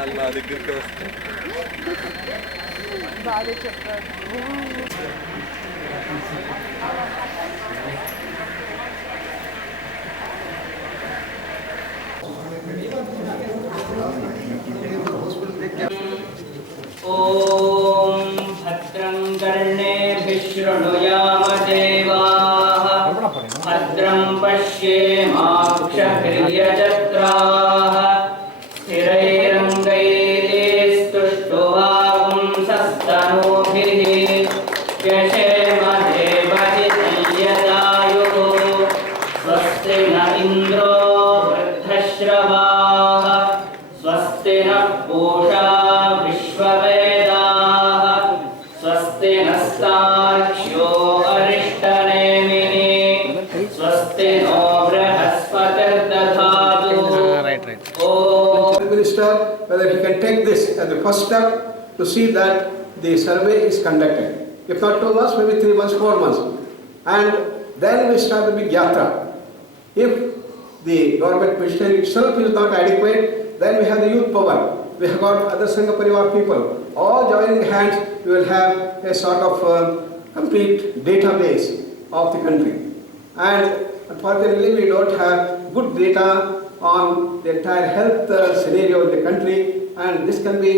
అలా దగ్గరికి వస్తే బాగా చెప్పారు. ఓం భద్రం కర్ణేభిః శృణుయామ దేవాః భద్రం పశ్యేమాక్షభిర్యజత్రాః స్థిరైరంగైస్తుష్టువాగుంసస్తనూభిः యశేమ దేవహితయ్యదాయుः స్వస్తి న ఇంద్రో వృద్ధశ్రవాः స్వస్తి నః పూషా విశ్వవేదాః స్వస్తి నస్తాక్ష్యో అరిష్టనేమిః స్వస్తి నో బృహస్పతిర్దధాతు. Minister, whether he can take this as the first step to see that the survey is conducted. If not 2 months, maybe 3 months, 4 months. And then we start the big yatra. If the government machinery itself is not adequate, then we have the youth power. We have got other Sangha Parivar people. All joining hands, we will have a sort of complete database of the country. And unfortunately, we don't have good data on the entire health scenario in the country, and this can be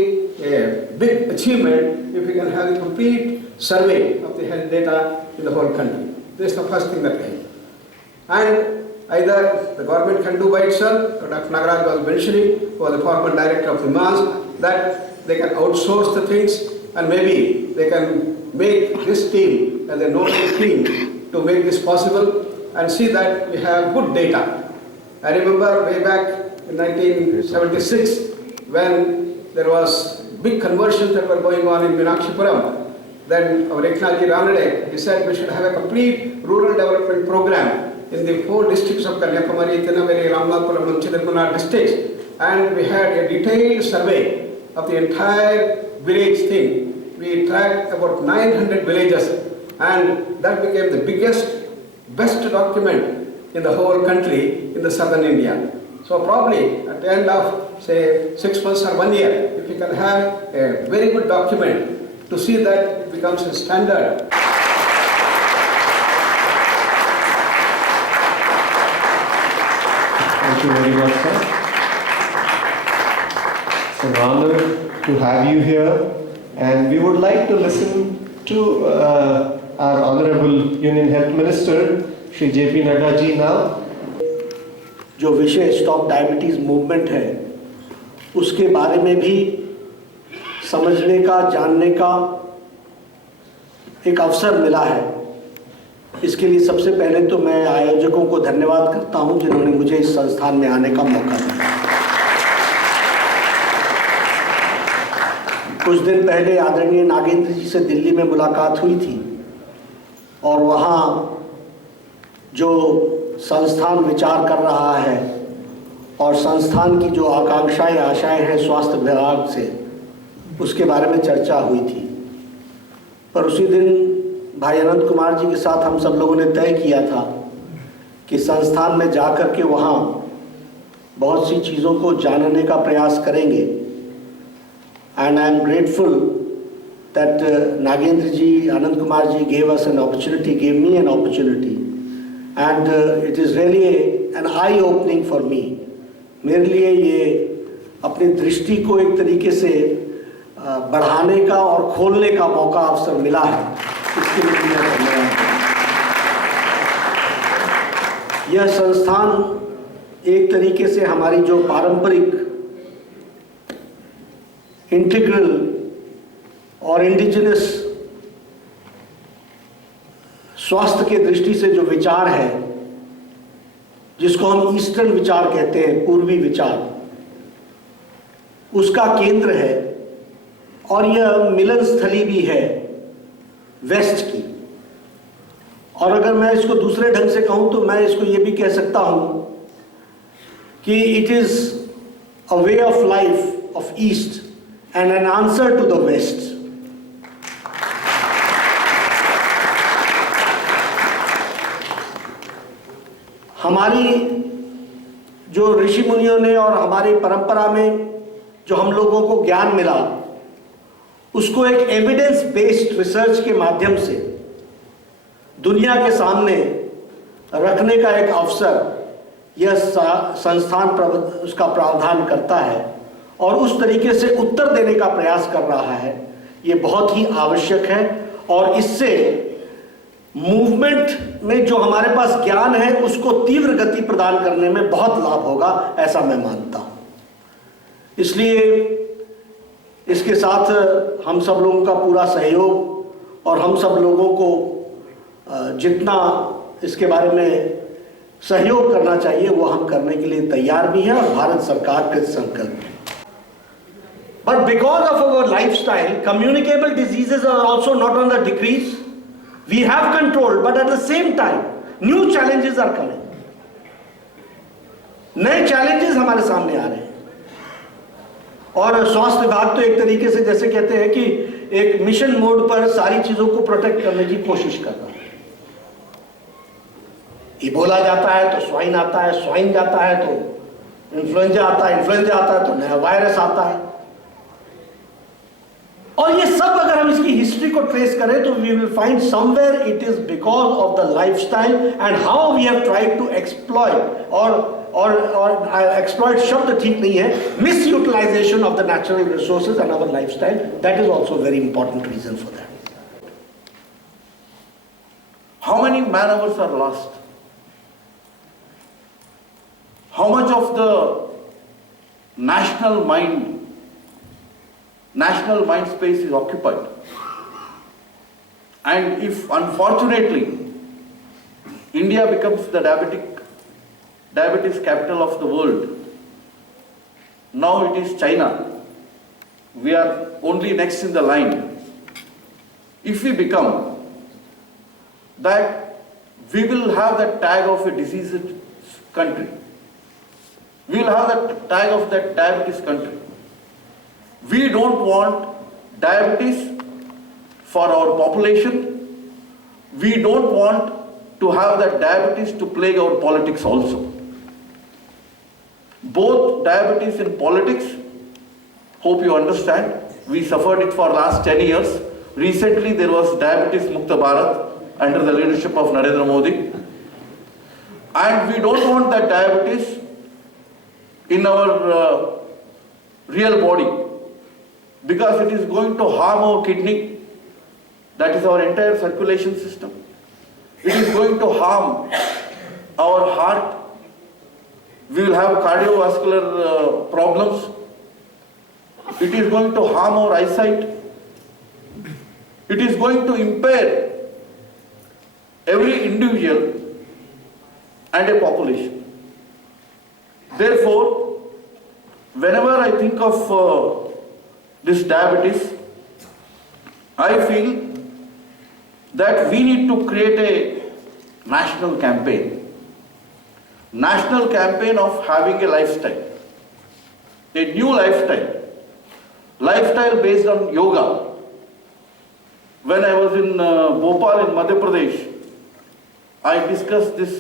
a big achievement if we can have a complete survey of the health data in the whole country. This is the first thing that we have. And either the government can do by itself, Dr. Nagaraj was mentioning, or the former director of the MAS, that they can outsource the things, and maybe they can make this team as a nodal team to make this possible and see that we have good data. I remember way back in 1976 when there was big conversions that were going on in Meenakshipuram. Then our Eknathji Ranade, he said we should have a complete rural development program in the 4 districts of Kanyakumari, Tinaveri, Ramanathapuram and Chidambaram districts. And we had a detailed survey of the entire village thing. We tracked about 900 villages, and that became the biggest, best document in the whole country in the southern India. So probably at the end of say 6 months or 1 year, if we can have a very good document to see that it becomes a standard. Thank you very much, sir. It's an honor to have you here, and we would like to listen to our Honorable Union Health Minister, Shri J.P. Nadda ji now. जो विषय stop diabetes movement है उसके बारे में भी समझने का, जानने का एक अवसर मिला है। इसके लिए सबसे पहले तो मैं आयोजकों को धन्यवाद करता हूं जिन्होंने मुझे इस संस्थान में आने का मौका दिया। कुछ दिन पहले आदरणीय नागेंद्र जी से दिल्ली में मुलाकात हुई थी, और वहाँ जो संस्थान विचार कर रहा है और संस्थान की जो आकांक्षाएं, आशाएं हैं स्वास्थ्य विभाग से, उसके बारे में चर्चा हुई थी। पर उसी दिन भाई अनंत कुमार जी के साथ हम सब लोगों ने तय किया था कि संस्थान में जाकर के वहाँ बहुत सी चीज़ों को जानने का प्रयास करेंगे। And I am grateful that Nagendra ji, Anant Kumar ji gave us an opportunity, gave me an opportunity. And it is really an eye-opening for me. मेरे लिए ये अपनी दृष्टि को एक तरीके से बढ़ाने का और खोलने का मौका, अवसर मिला है। इसके लिए मैं धन्यवाद। यह संस्थान एक तरीके से हमारी जो पारंपरिक इंटीग्रल और इंडिजिनस स्वास्थ्य के दृष्टि से जो विचार है, जिसको हम ईस्टर्न विचार कहते हैं, पूर्वी विचार, उसका केंद्र है। और यह मिलन स्थली भी है वेस्ट की। और अगर मैं इसको दूसरे ढंग से कहूं तो मैं इसको ये भी कह सकता हूं कि it is a way of life of east and an answer to the west. हमारी जो ऋषि मुनियों ने और हमारी परंपरा में जो हम लोगों को ज्ञान मिला, उसको एक एविडेंस बेस्ड रिसर्च के माध्यम से दुनिया के सामने रखने का एक अवसर यह संस्थान उसका प्रावधान करता है और उस तरीके से उत्तर देने का प्रयास कर रहा है। ये बहुत ही आवश्यक है और इससे मूवमेंट में जो हमारे पास ज्ञान है उसको तीव्र गति प्रदान करने में बहुत लाभ होगा, ऐसा मैं मानता हूं। इसलिए इसके साथ हम सब लोगों का पूरा सहयोग और हम सब लोगों को जितना इसके बारे में सहयोग करना चाहिए वो हम करने के लिए तैयार भी हैं और भारत सरकार कृत संकल्प है। But because of our lifestyle, communicable diseases are also not on the decrease. We have controlled, but at the same time, new challenges are coming. नए challenges हमारे सामने आ रहे हैं और स्वास्थ्य विभाग तो एक तरीके से जैसे कहते हैं कि एक मिशन मोड पर सारी चीजों को प्रोटेक्ट करने की कोशिश कर रहा है। इबोला जाता है तो स्वाइन आता है, स्वाइन जाता है तो इन्फ्लुएंजा आता है, इन्फ्लुएंजा आता है तो नया वायरस आता है। और ये सब अगर हम इसकी हिस्ट्री को ट्रेस करें तो we will find somewhere it is because of the lifestyle and how we have tried to exploit और एक्सप्लॉइट शब्द ठीक नहीं है, misutilisation of the natural resources and our lifestyle, that is also very important reason for that. How many man hours are lost? How much of the national mind space is occupied? And if unfortunately India becomes the diabetes capital of the world, now it is China, we are only next in the line. If we become that, we will have the tag of a diseased country. We will have the tag of that diabetes country. We don't want diabetes for our population. We don't want to have that diabetes to plague our politics also. Both diabetes and politics, hope you understand, we suffered it for last 10 years. Recently there was Diabetes Mukta Bharat under the leadership of Narendra Modi. And we don't want that diabetes in our real body, because it is going to harm our kidney, that is our entire circulation system. It is going to harm our heart. We will have cardiovascular problems. It is going to harm our eyesight. It is going to impair every individual and a population. Therefore, whenever I think of this diabetes, I feel that we need to create a national campaign of having a lifestyle, a new lifestyle based on yoga. When I was in Bhopal in Madhya Pradesh, I discussed this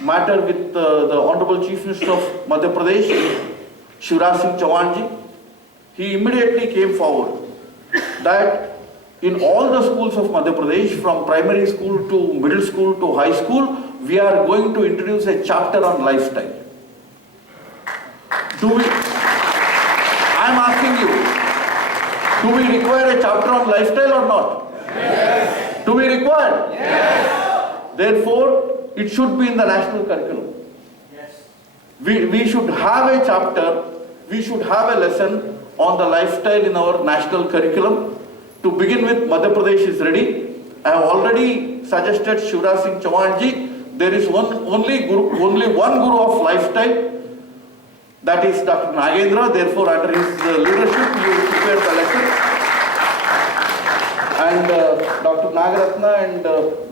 matter with the Honorable Chief Minister of Madhya Pradesh, Shivraj Singh Chauhan ji. He immediately came forward that in all the schools of Madhya Pradesh, from primary school to middle school to high school, we are going to introduce a chapter on lifestyle. I am asking you, do we require a chapter on lifestyle or not? Yes. Do we require? Yes. Therefore, it should be in the national curriculum. Yes. We should have a chapter, we should have a lesson on the lifestyle in our national curriculum. To begin with, Madhya Pradesh is ready. I have already suggested Shivraj Singh Chauhan ji. There is only one guru of lifestyle, that is Dr. Nagendra. Therefore, under his leadership, you will prepare the lesson. And Dr. Nagaratna and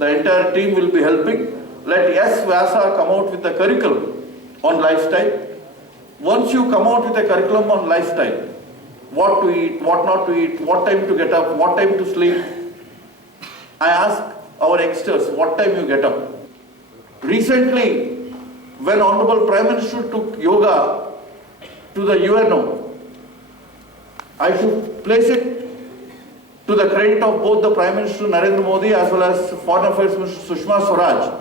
the entire team will be helping. Let S. Vyasa come out with a curriculum on lifestyle. Once you come out with a curriculum on lifestyle, what to eat, what not to eat, what time to get up, what time to sleep, I ask our youngsters, what time you get up? Recently, when Honorable Prime Minister took yoga to the UNO, I should place it to the credit of both the Prime Minister Narendra Modi as well as Foreign Affairs Minister Sushma Swaraj.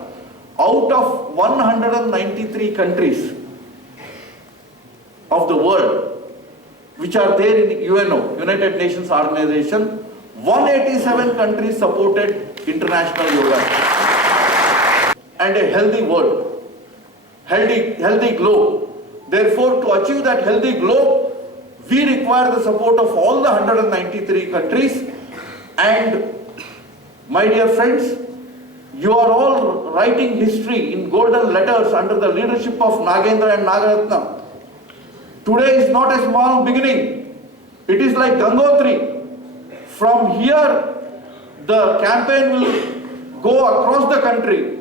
Out of 193 countries of the world which are there in UNO, United Nations Organization, 187 countries supported international yoga and a healthy world, healthy globe. Therefore, to achieve that healthy globe, we require the support of all the 193 countries. And my dear friends, you are all writing history in golden letters under the leadership of Nagendra and Nagaratna. Today is not a small beginning. It is like Gangotri. From here, the campaign will go across the country.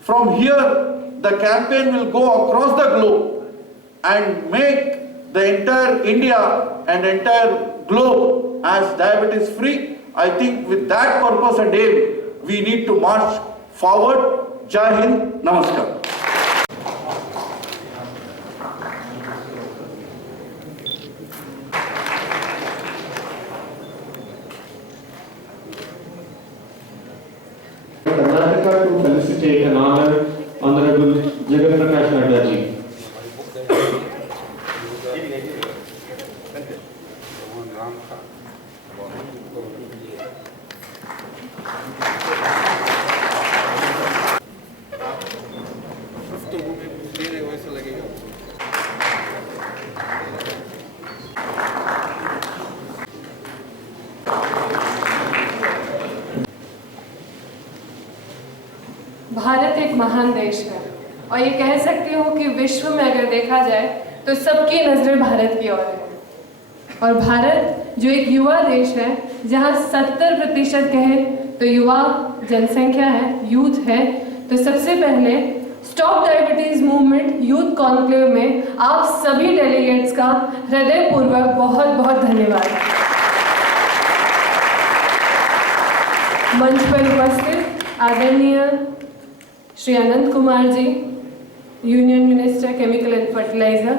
From here, the campaign will go across the globe and make the entire India and entire globe as diabetes free. I think with that purpose and aim, we need to march forward. Jai Hind, Namaskar. Karnataka to felicitate and honor Honorable Jagat Prakash Nadda ji. Bharat एक महान देश है और ये कह सकती हूँ कि विश्व में अगर देखा जाए तो सबकी नज़रें भारत की ओर है। और भारत जो एक युवा देश है, जहाँ 70% कहे तो युवा जनसंख्या है, यूथ है, तो सबसे पहले stop diabetes movement youth conclave में आप सभी डेलीगेट्स का हृदयपूर्वक बहुत बहुत धन्यवाद। मंच पर उपस्थित आदरणीय Shri Anant Kumar ji, union minister chemical and fertilizer,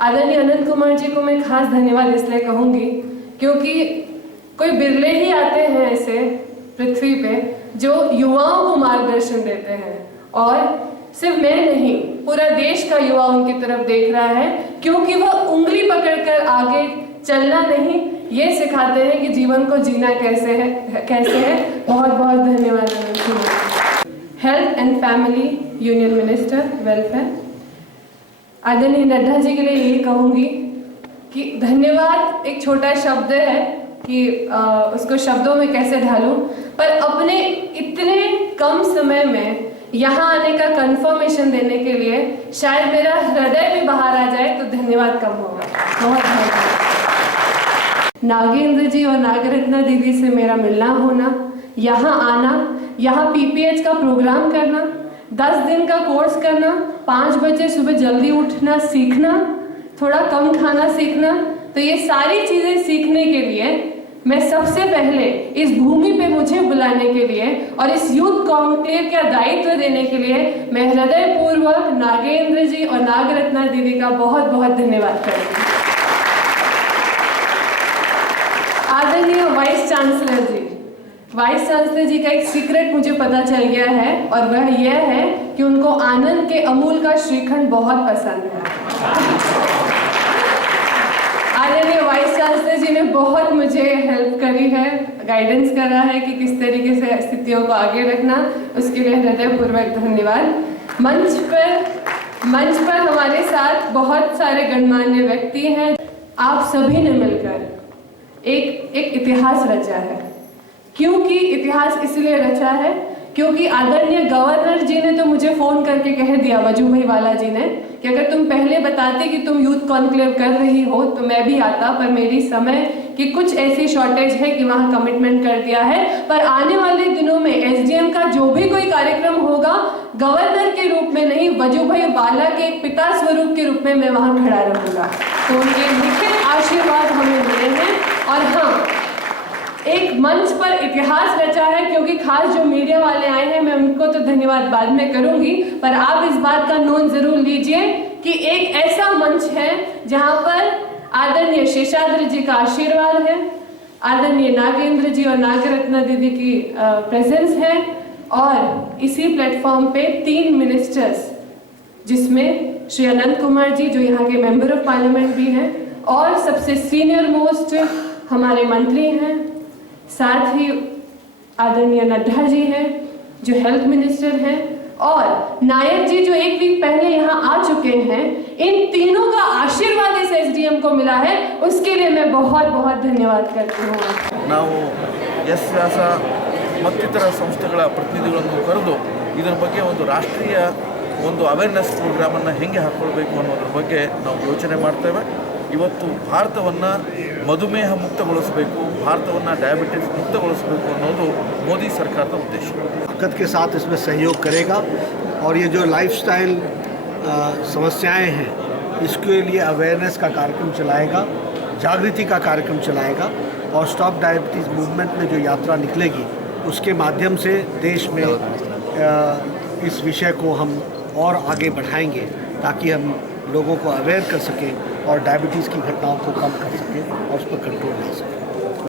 आदरणीय अनंत कुमार जी को मैं खास धन्यवाद इसलिए कहूँगी क्योंकि कोई बिरले ही आते हैं ऐसे पृथ्वी पे जो युवाओं को मार्गदर्शन देते हैं, और सिर्फ मैं नहीं, पूरा देश का युवा उनकी तरफ देख रहा है, क्योंकि वह उंगली पकड़कर आगे चलना नहीं, ये सिखाते हैं कि जीवन को जीना कैसे है। बहुत बहुत धन्यवाद Anant Kumar. Health and family union minister welfare, आदरणीय नड्डा जी के लिए यही कहूँगी कि धन्यवाद एक छोटा शब्द है कि उसको शब्दों में कैसे ढालूं, पर अपने इतने कम समय में यहाँ आने का कंफर्मेशन देने के लिए शायद मेरा हृदय भी बाहर आ जाए तो धन्यवाद कम होगा। बहुत धन्यवाद। नागेंद्र जी और नागरत्ना दीदी से मेरा मिलना होना, यहाँ आना, यहाँ पीपीएच का प्रोग्राम करना, 10 दिन का कोर्स करना, 5 बजे सुबह जल्दी उठना सीखना, थोड़ा कम खाना सीखना, तो ये सारी चीज़ें सीखने के लिए मैं सबसे पहले इस भूमि पे मुझे बुलाने के लिए और इस यूथ कॉन्क्लेव का दायित्व देने के लिए मैं हृदयपूर्वक नागेंद्र जी और नागरत्ना दीदी का बहुत बहुत धन्यवाद करूँगी। आदरणीय वाइस चांसलर जी, वाइस चांसलर जी का एक सीक्रेट मुझे पता चल गया है और वह यह है कि उनको आनंद के अमूल का श्रीखंड बहुत पसंद है। आदरणीय वाइस चांसलर जी ने बहुत मुझे हेल्प करी है, गाइडेंस करा है कि किस तरीके से स्थितियों को आगे रखना, उसके लिए हृदयपूर्वक धन्यवाद। मंच पर हमारे साथ बहुत सारे गणमान्य व्यक्ति हैं। आप सभी ने मिलकर एक इतिहास रचा है। क्योंकि इतिहास इसलिए रचा है क्योंकि आदरणीय गवर्नर जी ने तो मुझे फ़ोन करके कह दिया, वजूभाई वाला जी ने, कि अगर तुम पहले बताते कि तुम यूथ कॉन्क्लेव कर रही हो तो मैं भी आता, पर मेरी समय की कुछ ऐसी शॉर्टेज है कि वहाँ कमिटमेंट कर दिया है। पर आने वाले दिनों में एसडीएम का जो भी कोई कार्यक्रम होगा, गवर्नर के रूप में नहीं, वजूभाई वाला के एक पिता स्वरूप के रूप में मैं वहाँ खड़ा रहूँगा। तो उनके लिखित आशीर्वाद हमें मिले हैं। और हाँ, एक मंच पर इतिहास रचा है, क्योंकि खास जो मीडिया वाले आए हैं मैं उनको तो धन्यवाद बाद में करूंगी, पर आप इस बात का नोट जरूर लीजिए कि एक ऐसा मंच है जहां पर आदरणीय शेषाद्रि जी का आशीर्वाद है, आदरणीय नागेंद्र जी और नागरत्ना दीदी की प्रेजेंस है, और इसी प्लेटफॉर्म पे 3 मिनिस्टर्स जिसमें श्री अनंत कुमार जी जो यहाँ के मेंबर ऑफ पार्लियामेंट भी हैं, और सबसे सीनियर मोस्ट हमारे मंत्री हैं, साथ ही आदरणीय नड्डा जी हैं जो हेल्थ मिनिस्टर हैं, और नायक जी जो 1 वीक पहले यहाँ आ चुके हैं। इन तीनों का आशीर्वाद इस एसडीएम को मिला है, उसके लिए मैं बहुत बहुत धन्यवाद करती हूँ। ನಾವು ಎಸ್ ವ್ಯಾಸ ಮತ್ತಿತರ ಸಂಸ್ಥೆಗಳ ಪ್ರತಿನಿಧಿಗಳನ್ನು ಕರೆದು ಇದರ ಬಗ್ಗೆ ಒಂದು ರಾಷ್ಟ್ರೀಯ ಒಂದು ಅವೇರ್ನೆಸ್ ಪ್ರೋಗ್ರಾಮನ್ನು ಹೇಗೆ ಹಾಕ್ಕೊಳ್ಬೇಕು ಅನ್ನೋದ್ರ ಬಗ್ಗೆ ನಾವು ಯೋಚನೆ ಮಾಡ್ತೇವೆ. ಇವತ್ತು ಭಾರತವನ್ನು ಮಧುಮೇಹ ಮುಕ್ತಗೊಳಿಸಬೇಕು, ಭಾರತವನ್ನು ಡಯಾಬಿಟಿಸ್ ಮುಕ್ತಗೊಳಿಸಬೇಕು ಅನ್ನೋದು ಮೋದಿ ಸರ್ಕಾರದ ಉದ್ದೇಶ. ताकत के साथ इसमें सहयोग करेगा और ये जो लाइफस्टाइल समस्याएं हैं इसके लिए अवेयरनेस का कार्यक्रम चलाएगा, जागृति का कार्यक्रम चलाएगा, और स्टॉप डायबिटीज़ मूवमेंट में जो यात्रा निकलेगी उसके माध्यम से देश में इस विषय को हम और आगे बढ़ाएंगे ताकि हम लोगों को अवेयर कर सकें और डायबिटीज़ की घटनाओं को कम कर सकें और उस पर कंट्रोल ला सकें.